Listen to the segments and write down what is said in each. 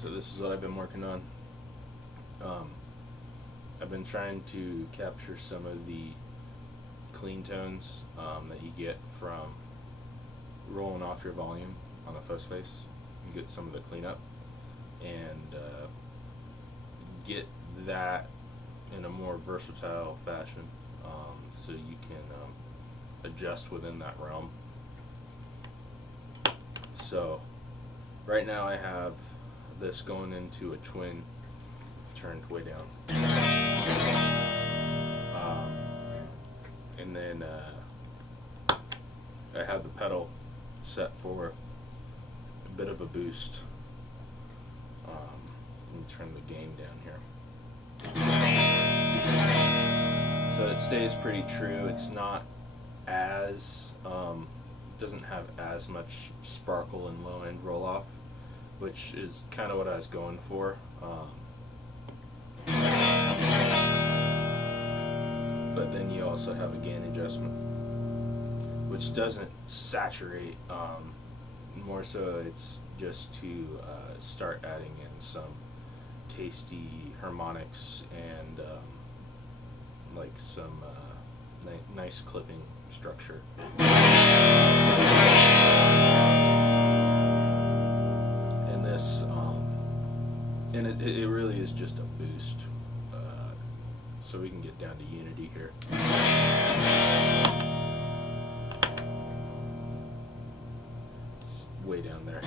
So this is what I've been working on. Um, I've been trying to capture some of the clean tones that you get from rolling off your volume on a fuzz face. You get some of the cleanup and get that in a more versatile fashion, so you can adjust within that realm. So right now I have this going into a twin turned way down, um, and then I have the pedal set for a bit of a boost. Let me turn the gain down here. So it stays pretty true. It's not as doesn't have as much sparkle and low end roll off, which is kind of what I was going for. But then you also have a gain adjustment, which doesn't saturate. More so, it's just to start adding in some tasty harmonics and like some nice clipping structure. And this, and it really is just a boost. So we can get down to unity here. It's way down there.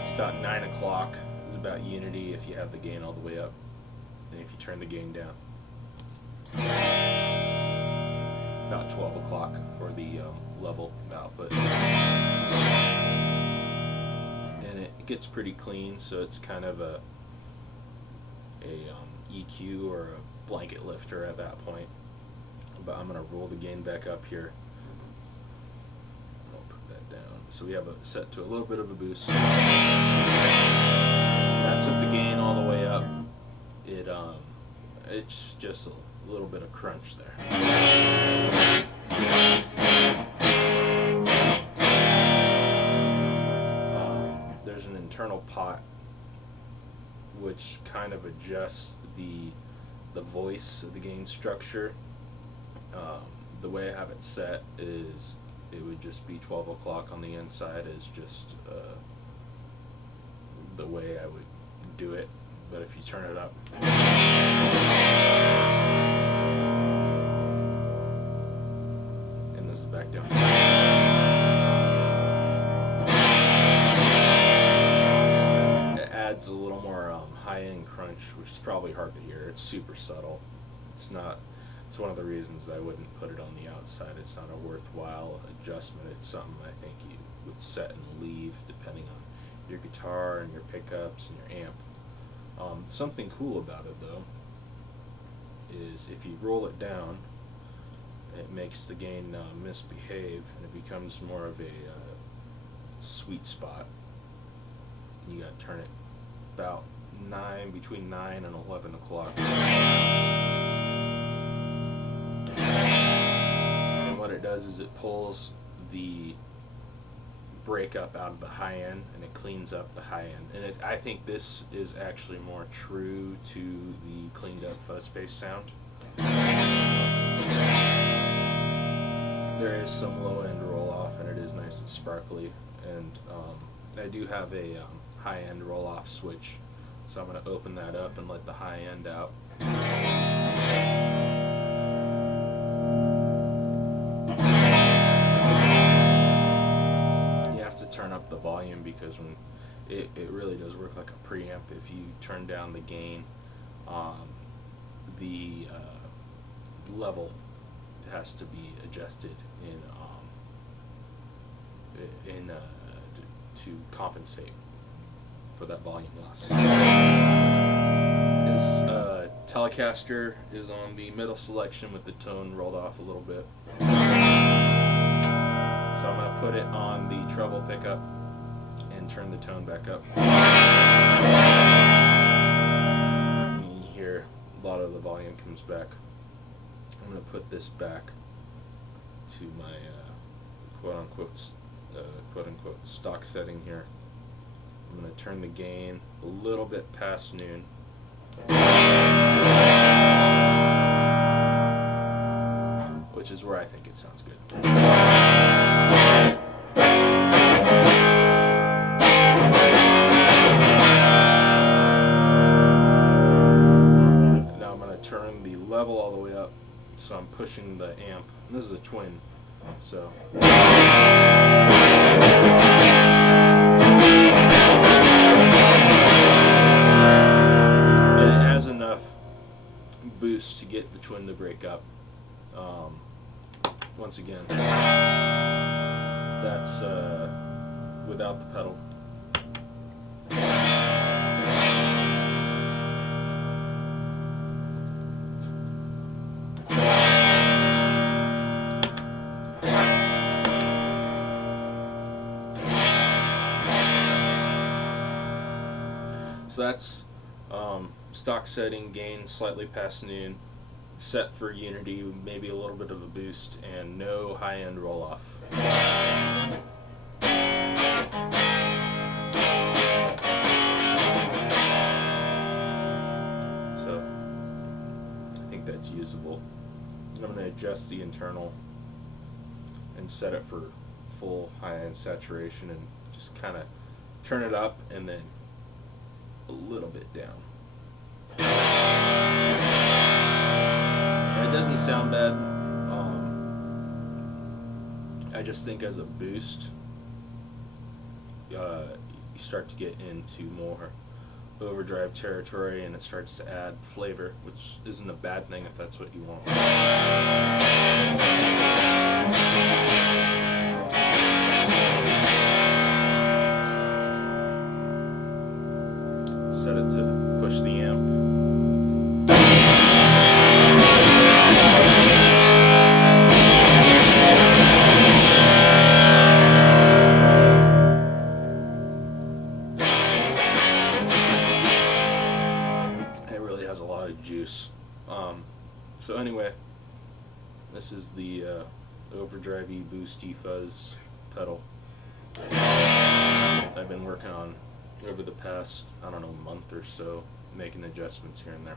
It's about 9 o'clock. It's about unity if you have the gain all the way up, and if you turn the gain down. About 12 o'clock for the level output. And it gets pretty clean, so it's kind of a EQ or a blanket lifter at that point. But I'm going to roll the gain back up here. I'll put that down. So we have it set to a little bit of a boost. That's with the gain all the way up. It's just a little bit of crunch there. There's an internal pot which kind of adjusts the voice of the gain structure. The way I have it set is it would just be 12 o'clock on the inside is just the way I would do it. But if you turn it up, and this is back down, it adds a little more high-end crunch, which is probably hard to hear. It's super subtle. It's one of the reasons I wouldn't put it on the outside. It's not a worthwhile adjustment. It's something I think you would set and leave depending on your guitar and your pickups and your amp. Something cool about it though is if you roll it down, it makes the gain misbehave and it becomes more of a sweet spot. You gotta turn it about between 9 and 11 o'clock. And what it does is it pulls the breakup out of the high end and it cleans up the high end. And I think this is actually more true to the cleaned up fuzz face sound. There is some low end roll off and it is nice and sparkly. And I do have a high end roll off switch. So I'm going to open that up and let the high end out. You have to turn up the volume because when it really does work like a preamp. If you turn down the gain, the level has to be adjusted to compensate for that volume loss. This Telecaster is on the middle selection with the tone rolled off a little bit. So I'm going to put it on the treble pickup and turn the tone back up. And you hear a lot of the volume comes back. I'm going to put this back to my quote unquote stock setting here. I'm going to turn the gain a little bit past noon. Which is where I think it sounds good. Now I'm going to turn the level all the way up, so I'm pushing the amp. And this is a twin, so. And it has enough boost to get the twin to break up. Once again, that's without the pedal. So that's stock setting, gain slightly past noon, set for unity, maybe a little bit of a boost, and no high-end roll-off. So I think that's usable. I'm going to adjust the internal and set it for full high-end saturation and just kind of turn it up and then a little bit down. It doesn't sound bad. I just think as a boost, you start to get into more overdrive territory and it starts to add flavor, which isn't a bad thing if that's what you want. Set it to push the amp. It really has a lot of juice. So anyway, this is the overdrive-y, boosty fuzz pedal I've been working on over the past, I don't know, month or so, making adjustments here and there.